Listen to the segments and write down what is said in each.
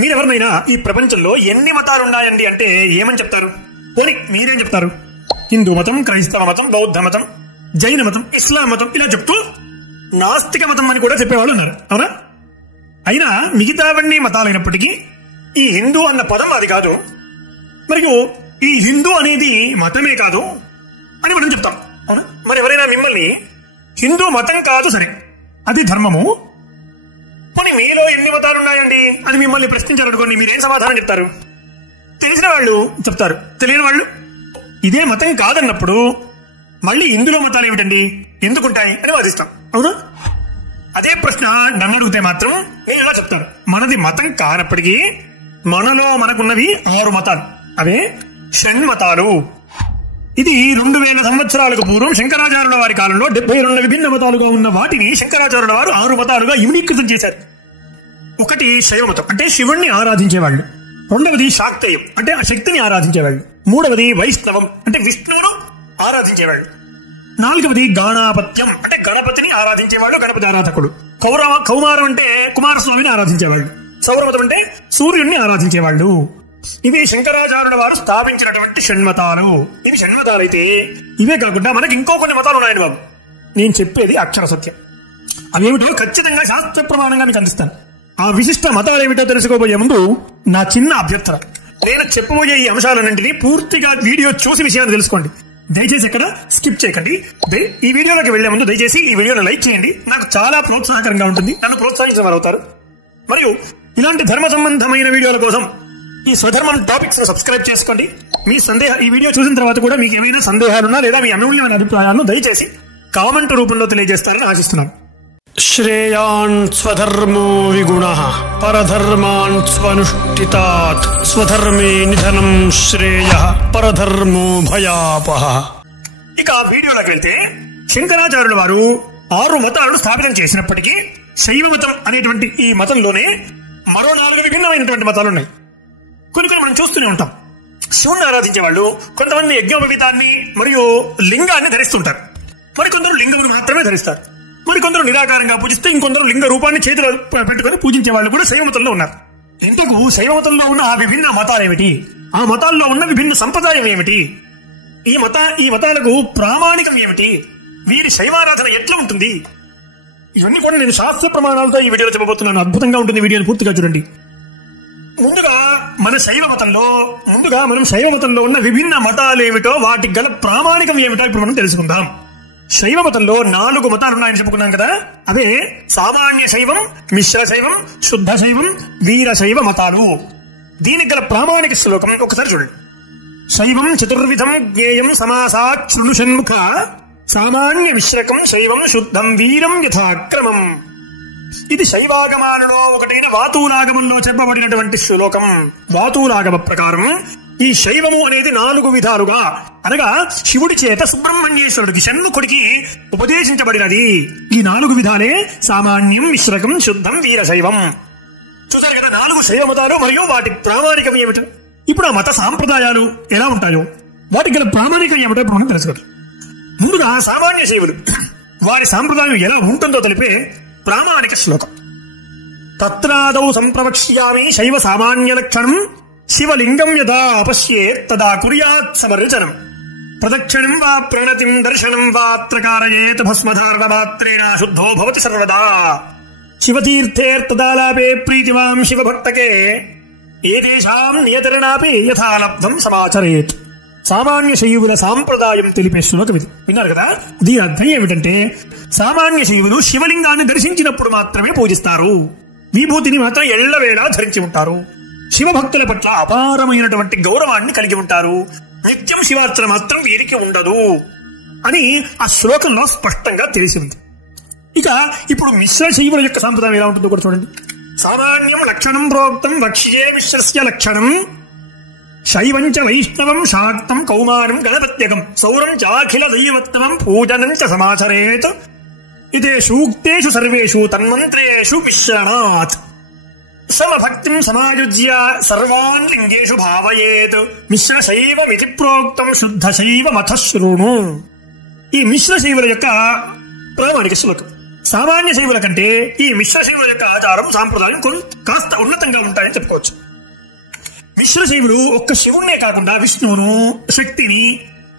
మీరెవరినైనా ఈ ప్రపంచంలో ఎన్ని మతాలు ఉన్నాయండి అంటే ఏమని చెప్తారు? పోనీ మీరేం చెప్తారు? హిందూ మతం, క్రైస్తవ మతం, బౌద్ధ మతం, జైన మతం, ఇస్లాం మతం ఇలా చెప్తూ నాస్తిక మతం అని కూడా చెప్పేవాళ్ళు ఉన్నారు, అవునా? అయినా మిగతావన్నీ మతాలైనప్పటికీ ఈ హిందూ అన్న పదం అది కాదు, మరియు ఈ హిందూ అనేది మతమే కాదు అని మనం చెప్తాం, అవునా? మరి ఎవరైనా మిమ్మల్ని హిందూ మతం కాదు, సరే అది ధర్మము, పోనీ మీలో ఎన్ని మతాలు ఉన్నాయండి అని మిమ్మల్ని ప్రశ్నించారనుకోండి, మీరేం సమాధానం చెప్తారు? తెలిసిన వాళ్ళు చెప్తారు, తెలియని వాళ్ళు ఇదే మతం కాదన్నప్పుడు మళ్ళీ ఇందులో మతాలు ఏమిటండి, ఎందుకుంటాయి అని వాదిస్తాం, అవునా? అదే ప్రశ్న నన్ను అడిగితే మాత్రం నేను ఎలా చెప్తాను? మనది మతం కానప్పటికీ మనలో మనకున్నవి 6 మతాలు, అవే షణ్మతాలు. ఇది 2000 సంవత్సరాలకు పూర్వం శంకరాచార్యుల వారి కాలంలో 72 విభిన్న మతాలుగా ఉన్న వాటిని శంకరాచార్యుల వారు 6 మతాలుగా యూనికృతం చేశారు. ఒకటి శైవ మతం, అంటే శివుణ్ణి ఆరాధించేవాళ్ళు. రెండవది శాక్తేయం, అంటే ఆ శక్తిని ఆరాధించేవాళ్ళు. మూడవది వైష్ణవం, అంటే విష్ణువును ఆరాధించేవాళ్ళు. నాలుగవది గాణాపత్యం, అంటే గణపతిని ఆరాధించేవాళ్ళు, గణపతి ఆరాధకుడు. కౌమారం అంటే కుమారస్వామిని ఆరాధించేవాళ్ళు. సౌరమతం అంటే సూర్యుడిని ఆరాధించేవాళ్ళు. ఇవి శంకరాచార్యుల వారు స్థాపించినటువంటి షణ్మతాలు. ఇవి షణ్మతాలు అయితే ఇవే కాకుండా మనకి ఇంకో కొన్ని మతాలు ఉన్నాయండి బాబు. నేను చెప్పేది అక్షర సత్యం. అవేమిటో ఖచ్చితంగా శాస్త్ర ప్రమాణంగా మీకు అందిస్తాను. ఆ విశిష్ట మతాలు ఏమిటో తెలుసుకోబోయే ముందు నా చిన్న అభ్యర్థన, నేను చెప్పబోయే ఈ అంశాలన్నింటినీ పూర్తిగా వీడియో చూసి విషయాన్ని తెలుసుకోండి. దయచేసి ఎక్కడ స్కిప్ చేయకండి. ఈ వీడియోలోకి వెళ్లే ముందు దయచేసి ఈ వీడియోను లైక్ చేయండి, నాకు చాలా ప్రోత్సాహకరంగా ఉంటుంది, నన్ను ప్రోత్సహించిన వారు అవుతారు. మరియు ఇలాంటి ధర్మ సంబంధమైన వీడియోల కోసం ఈ స్వధర్మం టాపిక్స్ సబ్స్క్రైబ్ చేసుకోండి. మీ ఈ వీడియో చూసిన తర్వాత కూడా మీకు ఏమైనా సందేహాలున్నా లేదా మీ అమూల్యమైన అభిప్రాయాలను దయచేసి కామెంట్ రూపంలో తెలియజేస్తారని ఆశిస్తున్నాను. శ్రేయాన్ స్వధర్మో విగుణః పరధర్మాన్ స్వనుష్ఠితాత్ స్వధర్మే నిధనం శ్రేయః పరధర్మో భయాపః. ఇక వీడియోలోకి వెళ్తే శంకరాచార్యుల వారు 6 మతాలను స్థాపితం చేసినప్పటికీ శైవ మతం అనేటువంటి ఈ మతంలోనే మరో 4 విభిన్నమైనటువంటి మతాలు ఉన్నాయి. కొన్ని మనం చూస్తూనే ఉంటాం. శివుణ్ణి ఆరాధించే వాళ్ళు కొంతమంది యజ్ఞోపవీతాన్ని మరియు లింగాన్ని ధరిస్తుంటారు. మరికొందరు లింగమును మాత్రమే ధరిస్తారు. మరికొందరు నిరాకారంగా పూజిస్తే ఇంకొందరు లింగ రూపాన్ని చేతిలో పెట్టుకుని పూజించే వాళ్ళు కూడా శైవ మతంలో ఉన్నారు. ఇంతకు శైవ మతంలో ఉన్న ఆ విభిన్న మతాలు ఏమిటి, ఆ మతాల్లో ఉన్న విభిన్న సంప్రదాయం ఏమిటి, ఈ మతాలకు ప్రామాణికం ఏమిటి, వీరి శైవారాధన ఎట్లా ఉంటుంది, ఇవన్నీ కూడా నేను శాస్త్ర ప్రమాణాలతో ఈ వీడియోలో చెప్పబోతున్నాను. అద్భుతంగా ఉంటుంది, వీడియోని పూర్తిగా చూడండి. ముందుగా మనం శైవ మతంలో ఉన్న విభిన్న మతాలు ఏమిటో, వాటికి గల ప్రామాణికం ఏమిటో ఇప్పుడు మనం తెలుసుకుందాం. శైవ మతంలో 4 మతాలు ఉన్నాయని చెప్పుకున్నాం కదా. అవే సామాన్య శైవం, మిశ్ర శైవం, శుద్ధ శైవం, వీరశైవ మతాలు. దీనికి గల ప్రామాణిక శ్లోకం ఒకసారి చూడండి. శైవం చతుర్విధం జ్ఞేయం సమాసాత్ శృణు షణ్ముఖ సామాన్య మిశ్రకం శైవం శుద్ధం వీరం యథాక్రమం. ఇది శైవాగమాలలో ఒకటైన వాతూలాగమంలో చెప్పబడినటువంటి శ్లోకం. వాతూలాగమ ప్రకారం ఈ శైవము అనేది 4 విధాలుగా, అనగా శివుడి చేత సుబ్రహ్మణ్యేశ్వరుడికి షణ్ముఖుడికి ఉపదేశించబడినది. ఈ 4 విధాలే సామాన్యం, మిశ్రకం, శుద్ధం, వీరశైవం. చూసారు కదా 4 శైవ మతాలు మరియు వాటి ప్రామాణికం ఏమిటి. ఇప్పుడు ఆ మత సాంప్రదాయాలు ఎలా ఉంటాయో, వాటికి గల ప్రామాణికం ఏమిటో ఇప్పుడు మనం తెలుసుకోవాలి. ముందుగా సామాన్య శైవులు, వారి సాంప్రదాయం ఎలా ఉంటుందో తెలిపే ప్రామాణిక శ్లోకం. తత్రాదౌ సంప్రవక్ష్యామి శైవ సామాన్య లక్షణం శివలింగం యదా అపశ్యేత్ తదా కుర్యాత్ సమర్చనం ప్రదక్షిణం వా ప్రణతిం దర్శనం వాత్ర కారయేత్ భస్మధారణ మాత్రేణ శుద్ధో భవతి సర్వదా శివతీర్థేర్తదాలాపే ప్రీతివాం శివభక్తకే ఏదేషాం నియతరణాపి యథాలబ్ధం సమాచరేత్. సామాన్య శైవుల సాంప్రదాయం తెలిపే శ్లోకం ఇది. విన్నారు కదా. దీని అర్థం ఏమిటంటే సామాన్య శైవులు శివలింగాన్ని దర్శించినప్పుడు మాత్రమే పూజిస్తారు, విభూతిని మాత్రం ఎళ్లవేళలా ధరించి ఉంటారు, శివభక్తుల పట్ల అపారమైనటువంటి గౌరవాన్ని కలిగి ఉంటారు, నిత్యం శివార్చన మాత్రం వీరికి ఉండదు అని ఆ శ్లోకంలో స్పష్టంగా తెలిసి ఉంది. ఇక ఇప్పుడు మిశ్ర శైవుల యొక్క సాంప్రదాయం ఎలా ఉంటుందో కూడా చూడండి. సామాన్యం లక్షణం ప్రోక్తం వక్ష్యే మిశ్రస్య లక్షణం శైవం చ వైష్ణవం శాక్తం కౌమారం గణపత్యకం సౌరం చాఖిల దైవత్వం పూజనం చ సమాచరేత్ ఇదే సూక్తేషు సర్వేషు తన్మంత్రేషు మిశ్రణాత్ సమభక్తిం సమాయుజ్య సర్వాన్ లింగేషు భావయేత్ మిశ్ర శైవమితి ప్రోక్తం శుద్ధ శైవమథ శృణు. ఈ మిశ్ర శైవుల యొక్క ప్రామాణిక శ్లోకం. సామాన్య శైవుల కంటే ఈ మిశ్ర శైవుల యొక్క ఆచారం సాంప్రదాయం కాస్త ఉన్నతంగా ఉంటాయని చెప్పుకోవచ్చు. మిశ్ర శైవులు ఒక్క శివుణ్ణే కాకుండా విష్ణువును, శక్తిని,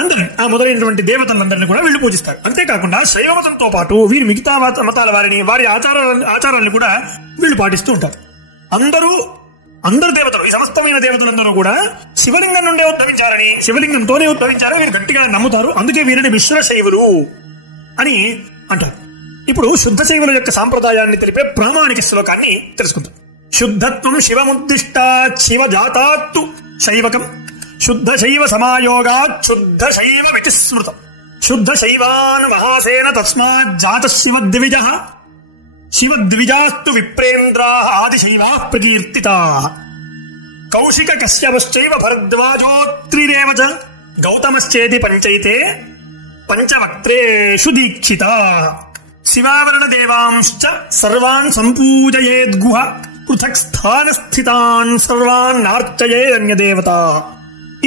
అందరిని, ఆ మొదలైనటువంటి దేవతలందరినీ కూడా వీళ్ళు పూజిస్తారు. అంతేకాకుండా శైవ మతంతో పాటు వీరి మిగతా మతాల వారిని, వారి ఆచారాలను కూడా వీళ్ళు పాటిస్తూ ఉంటారు. అందరు దేవతలు, ఈ సమస్తమైన దేవతలందరూ కూడా శివలింగం నుండే ఉద్భవించారని, శివలింగంతోనే ఉద్భవించారని వీరు గట్టిగా నమ్ముతారు. అందుకే వీరిని మిశ్ర శైవులు అని అంటారు. ఇప్పుడు శుద్ధ శైవుల యొక్క సాంప్రదాయాన్ని తెలిపే ప్రామాణిక శ్లోకాన్ని తెలుసుకుందాం. శుద్ధత్వం శివముద్దిష్టాత్ శివ జాతాత్తు శైవకం శుద్ధ శైవ సమాయోగాత్ శుద్ధ శైవ వితిస్మృతం శుద్ధ శైవాన్ మహాసేన తస్మాత్ జాత శివద్విజః శివద్విజాస్తు విప్రేంద్రాః ఆదిశైవాః ప్రకీర్తితాః కౌశిక కశ్యపశ్చైవ భరద్వాజోత్రిరేవ చ గౌతమశ్చేతి పంచైతే పంచవక్త్రేషు దీక్షితాః శివావరణ దేవాంశ్చ సర్వాన్ సంపూజయేద్గుహ పృథక్ స్థాన స్థితాన్ సర్వాన్ నార్చయేదన్యదేవత.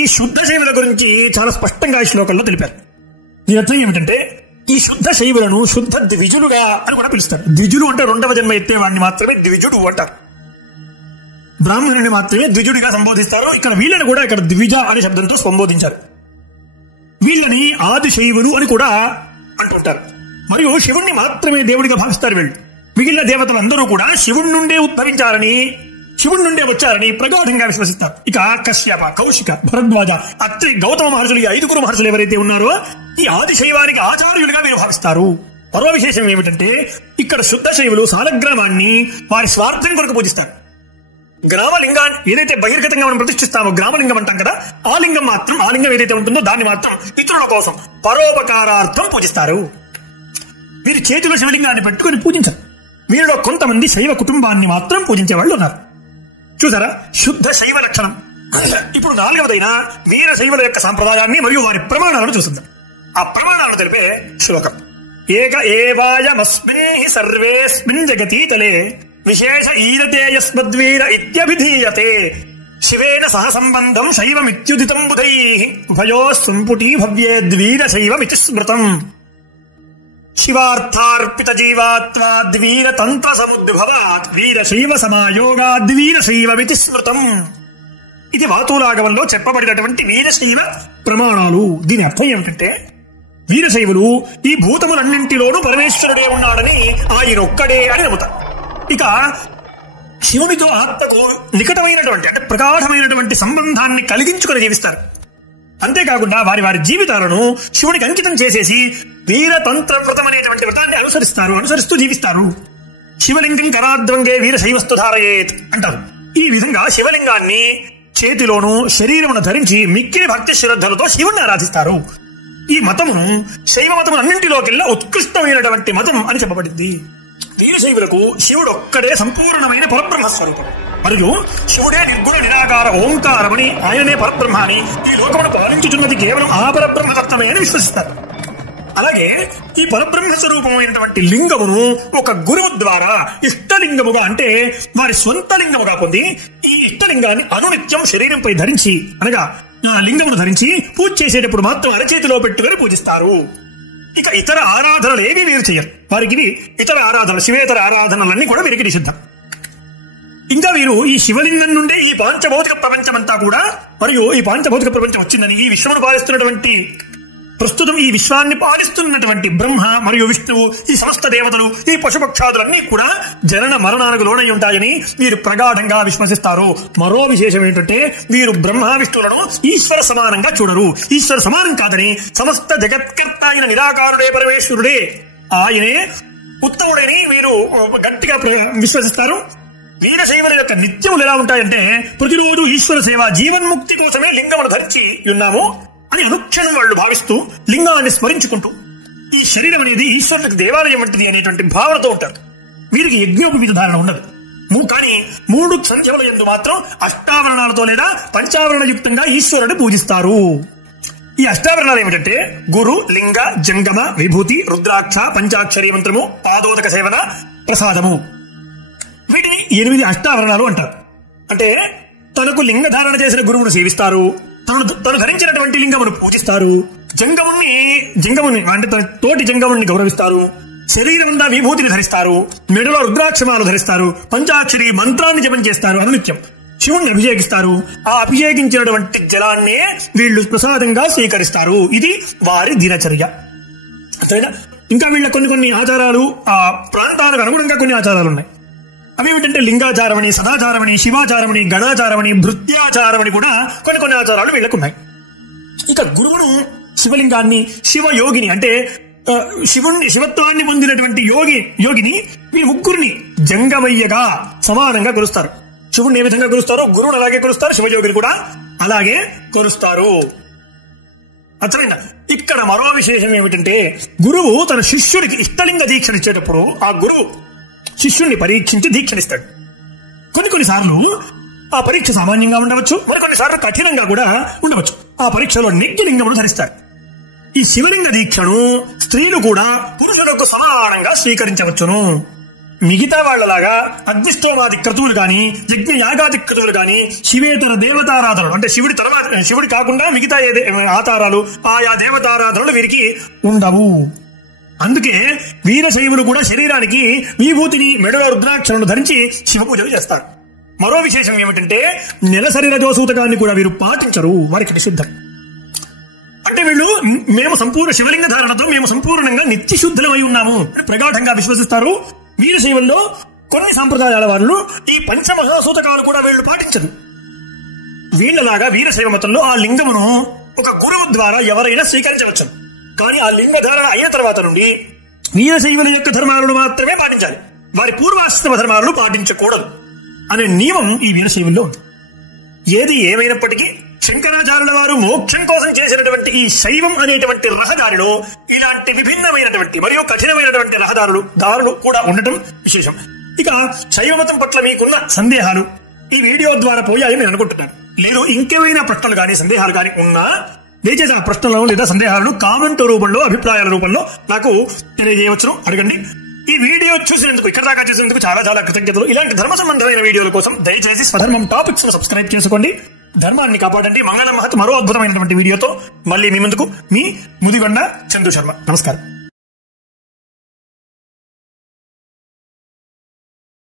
ఈ శుద్ధ శైవుల గురించి చాలా స్పష్టంగా ఈ శ్లోకంలో తెలిపారు. దీని అర్థం ఏమిటంటే ఈ శుద్ధ శైవులను శుద్ధ ద్విజులుగా అని కూడా పిలుస్తారు. ద్విజులు అంటే రెండవ జన్మ ఎత్తేవాడిని మాత్రమే ద్విజుడు అంటారు. బ్రాహ్మణుని మాత్రమే ద్విజుడిగా సంబోధిస్తారు. ఇక్కడ వీళ్ళని కూడా ఇక్కడ ద్విజ అనే శబ్దంతో సంబోధించారు. వీళ్ళని ఆది శైవులు అని కూడా అంటుంటారు. మరియు శివుణ్ణి మాత్రమే దేవుడిగా భావిస్తారు వీళ్ళు. మిగిలిన దేవతలందరూ కూడా శివుడి నుండే ఉద్భవించారని, శివుడి నుండే వచ్చారని ప్రగాఢంగా విశ్వసిస్తారు. ఇక కశ్యప, కౌశిక, భరద్వాజ, అత్రి, గౌతమ మహర్షులు, ఈ 5 మహర్షులు ఎవరైతే ఉన్నారో ఈ ఆదిశైవానికి ఆచార్యులుగా వీరు భావిస్తారు. మరో విశేషం ఏమిటంటే ఇక్కడ శుద్ధ శైవులు సాలగ్రామాన్ని వారి స్వార్థం కొరకు పూజిస్తారు. గ్రామలింగాన్ని ఏదైతే బహిర్గతంగా మనం ప్రతిష్ఠిస్తామో గ్రామలింగం అంటాం కదా, ఆ లింగం మాత్రం, ఆ లింగం ఏదైతే ఉంటుందో దాన్ని మాత్రం ఇతరుల కోసం పరోపకారార్థం పూజిస్తారు. వీరి చేతిలో శివలింగాన్ని పెట్టుకుని పూజించారు. వీరిలో కొంతమంది శైవ కుటుంబాన్ని మాత్రం పూజించే వాళ్ళు ఉన్నారు. చూసారా శుద్ధ శైవ లక్షణం. ఇప్పుడు 4వదైన వీర శైవుల యొక్క సాంప్రదాయాన్ని మరియు వారి ప్రమాణాలను చూస్తుందాం. ఆ ప్రమాణాలను తెలిపే శ్లోకం. ఏక ఏవాయమస్మిన్ హి సర్వేస్మిన్ జగతీతలే విశేష ఈరతే యస్మద్వీర ఇత్యభిధీయతే శివేన సహ సంబంధం శైవమిత్యుదితం బుధైః భయో సంపుటీ భవ్యేద్వీర శైవమితి స్మృతం శివార్థార్పిత జీవాత్వాద్వీర తంత్ర సముద్భవాత్ వీరశైవ సమాయోగాద్వీరశైవమితి స్మృతం. ఇది వాతులాగమంలో చెప్పబడినటువంటి వీరశైవ ప్రమాణాలు. దీని అర్థం ఏమిటంటే వీరశైవులు ఈ భూతములన్నింటిలోనూ పరమేశ్వరుడే ఉన్నాడని, ఆయనొక్కడే అని నమ్ముతారు. ఇక శివునితో ఆత్మకు నికటమైనటువంటి అంటే ప్రగాఢమైనటువంటి సంబంధాన్ని కలిగించుకుని జీవిస్తారు. అంతేకాకుండా వారి వారి జీవితాలను శివునికి అంకితం చేసేసి వీరతంత్ర వ్రతం అనేటువంటి వ్రతాన్ని అనుసరిస్తూ జీవిస్తారు. శివలింగం కరాద్వంగే వీరశైవస్తు ధారయేత్ అంటారు. ఈ విధంగా శివలింగాన్ని చేతిలోను శరీరమును ధరించి మిక్కిలి భక్తి శ్రద్ధలతో శివుణ్ణి ఆరాధిస్తారు. ఈ మతమును శైవ మతములన్నింటిలోకెల్లా ఉత్కృష్టమైనటువంటి మతం అని చెప్పబడింది. వీరశైవులకు శివుడు ఒక్కడే సంపూర్ణమైన పరబ్రహ్మ స్వరూపం. మరియు శివుడే నిర్గుణ నిరాకార ఓంకారమని, ఆయననే పరబ్రహ్మ అని, ఈ లోకమును పాలించుచున్నది కేవలం ఆ పరబ్రహ్మతత్వమే అని విశ్వసిస్తారు. అలాగే ఈ పరబ్రహ్మ స్వరూపమైనటువంటి లింగమును ఒక గురువు ద్వారా ఇష్టలింగముగా అంటే వారి స్వంత లింగముగా పొంది ఈ ఇష్టలింగాన్ని అనునిత్యం శరీరంపై ధరించి, అనగా లింగమును ధరించి పూజ చేసేటప్పుడు మాత్రం అరచేతిలో పెట్టుకుని పూజిస్తారు. ఇక ఇతర ఆరాధనలు ఏవి వీరు చేయరు. వారికి ఇతర ఆరాధనలు, శివేతర ఆరాధనలన్నీ కూడా వీరికి నిషిద్ధం. ఇంకా వీరు ఈ శివలింగం నుండే ఈ పాంచభౌతిక ప్రపంచమంతా కూడా, మరియు ఈ పాంచభౌతిక ప్రపంచం వచ్చిందని, ఈ విశ్వమును పాలిస్తున్నటువంటి, ప్రస్తుతం ఈ విశ్వాన్ని పాలిస్తున్నటువంటి బ్రహ్మ మరియు విష్ణువు, ఈ సమస్త దేవతలు, ఈ పశుపక్షాదులన్నీ కూడా జనన మరణాలకు లోనై ఉంటాయని వీరు ప్రగాఢంగా విశ్వసిస్తారు. మరో విశేషం ఏంటంటే వీరు బ్రహ్మ విష్ణువులను ఈశ్వర సమానంగా చూడరు. ఈశ్వర సమానం కాదని, సమస్త జగత్కర్త అయిన నిరాకారుడే పరమేశ్వరుడే, ఆయనే ఉత్తముడని వీరు గట్టిగా విశ్వసిస్తారు. వీరశైవుల యొక్క నిత్యములు ఎలా ఉంటాయంటే ప్రతిరోజు ఈశ్వర సేవ, జీవన్ముక్తి కోసమే లింగమును ధరించి ఉన్నాము అని అనుక్షణం వాళ్ళు భావిస్తూ లింగాన్ని స్మరించుకుంటూ ఈ శరీరం అనేది ఈశ్వరునికి దేవాలయం వంటిది అనేటువంటి భావనతో ఉంటారు. వీరికి యజ్ఞోపవీత ధారణ ఉండదు. కానీ 3 సంఖ్యల యందు మాత్రం అష్టావరణాలతో లేదా పంచావరణ యుక్తంగా ఈశ్వరుని పూజిస్తారు. ఈ అష్టావరణాలు ఏమిటంటే గురు, లింగ, జంగమ, విభూతి, రుద్రాక్ష, పంచాక్షరీ మంత్రము, పాదోదక సేవన, ప్రసాదము. వీటిని 8 అష్టావరణాలు అంటారు. అంటే తనకు లింగ ధారణ చేసిన గురువును సేవిస్తారు, తను ధరించినటువంటి లింగమును పూజిస్తారు, జంగముని అంటే తన తోటి జంగముని గౌరవిస్తారు, శరీరమంతా విభూతిని ధరిస్తారు, మెడలో రుద్రాక్షమాలు ధరిస్తారు, పంచాక్షరి మంత్రాన్ని జపం చేస్తారు అనునిత్యం. శివుణ్ణి అభిషేకిస్తారు. ఆ అభిషేకించినటువంటి జలాన్నే వీళ్ళు ప్రసాదంగా స్వీకరిస్తారు. ఇది వారి దినచర్య. ఇంకా వీళ్ళ కొన్ని ఆచారాలు, ఆ ప్రాంతాలకు అనుగుణంగా కొన్ని ఆచారాలు ఉన్నాయి. అవేమిటంటే లింగాచారమని, సదాచారమని, శివాచారమని, గణాచారమని, భృత్యాచారమని కూడా కొన్ని ఆచారాలు వీళ్ళకున్నాయి. ఇక గురువును, శివలింగాన్ని, శివయోగిని అంటే శివత్వాన్ని పొందినటువంటి యోగిని వీరి ముగ్గురిని జంగమయ్యగా సమానంగా కొలుస్తారు. శివుణ్ణి ఏ విధంగా కొలుస్తారో గురువుని అలాగే కొలుస్తారు, శివయోగిని కూడా అలాగే కొలుస్తారు. అర్థమైందా? ఇక్కడ మరో విశేషం ఏమిటంటే, గురువు తన శిష్యుడికి ఇష్టలింగ దీక్షనిచ్చేటప్పుడు ఆ గురువు శిష్యుణ్ణి పరీక్షించి దీక్షనిస్తాడు. కొన్నిసార్లు ఆ పరీక్ష సామాన్యంగా ఉండవచ్చు, మరికొన్నిసార్లు కఠినంగా కూడా ఉండవచ్చు. ఆ పరీక్షలో నెగ్గి లింగమును ధరిస్తాడు. ఈ శివలింగ దీక్షను స్త్రీలు కూడా పురుషులకు సమానంగా స్వీకరించవచ్చును. మిగతా వాళ్లలాగా అగ్నిష్టోమాది క్రతువులు గాని, యజ్ఞ యాగాది క్రతువులు గాని, శివేతర దేవతారాధనలు అంటే శివుడి కాకుండా మిగతా ఆచారాలు, ఆయా దేవతారాధనలు వీరికి ఉండవు. అందుకే వీరశైవులు కూడా శరీరానికి విభూతిని, మెడలో రుద్రాక్షలను ధరించి శివ పూజలు చేస్తారు. మరో విశేషం ఏమిటంటే, నెలసరి రజోసూతకాన్ని కూడా వీరు పాటించరు. వారికి నిషిద్ధం. అంటే వీళ్ళు మేము సంపూర్ణ శివలింగ ధారణతో మేము సంపూర్ణంగా నిత్యశుద్ధులమై ఉన్నాము ప్రగాఢంగా విశ్వసిస్తారు. వీరశైవంలో కొన్ని సంప్రదాయాల వాళ్ళు ఈ పంచమహాసూతకాలను కూడా వీళ్ళు పాటించరు. వీళ్ళలాగా వీరశైవ మతంలో ఆ లింగమును ఒక గురువు ద్వారా ఎవరైనా స్వీకరించవచ్చు. కానీ ఆ లింగ ధారణ అయిన తర్వాత నుండి వీరశైవుల యొక్క ధర్మాలను మాత్రమే పాటించాలి, వారి పూర్వాశ్రమ ధర్మాలను పాటించకూడదు అనే నియమం ఈ వీరశైవుల్లో ఉంది. ఏది ఏమైనప్పటికీ శంకరాచార్యుల వారు మోక్షం కోసం చేసినటువంటి ఈ శైవం అనేటువంటి రహదారిలో ఇలాంటి విభిన్నమైనటువంటి మరియు కఠినమైనటువంటి దారులు కూడా ఉండటం విశేషం. ఇక శైవ మతం పట్ల మీకున్న సందేహాలు ఈ వీడియో ద్వారా పోయాయని నేను అనుకుంటున్నాను. లేదు ఇంకేమైనా ప్రశ్నలు కానీ సందేహాలు కానీ ఉన్నా దయచేసి ఆ ప్రశ్నలను లేదా సందేహాలను కామెంట్ రూపంలో, అభిప్రాయాల రూపంలో నాకు తెలియజేయవచ్చును, అడగండి. ఈ వీడియో చూసినందుకు, ఇక్కడ దాకా చూసినందుకు చాలా కృతజ్ఞతలు. ఇలాంటి ధర్మ సంబంధమైన వీడియోల కోసం దయచేసి స్వధర్మం టాపిక్స్ ను సబ్స్క్రైబ్ చేసుకోండి. ధర్మాన్ని కాపాడండి. మంగళ మహత్ మరో అద్భుతమైనటువంటి వీడియోతో మళ్ళీ మీ ముందుకు మీ ముదిగొండ చందు శర్మ. నమస్కారం.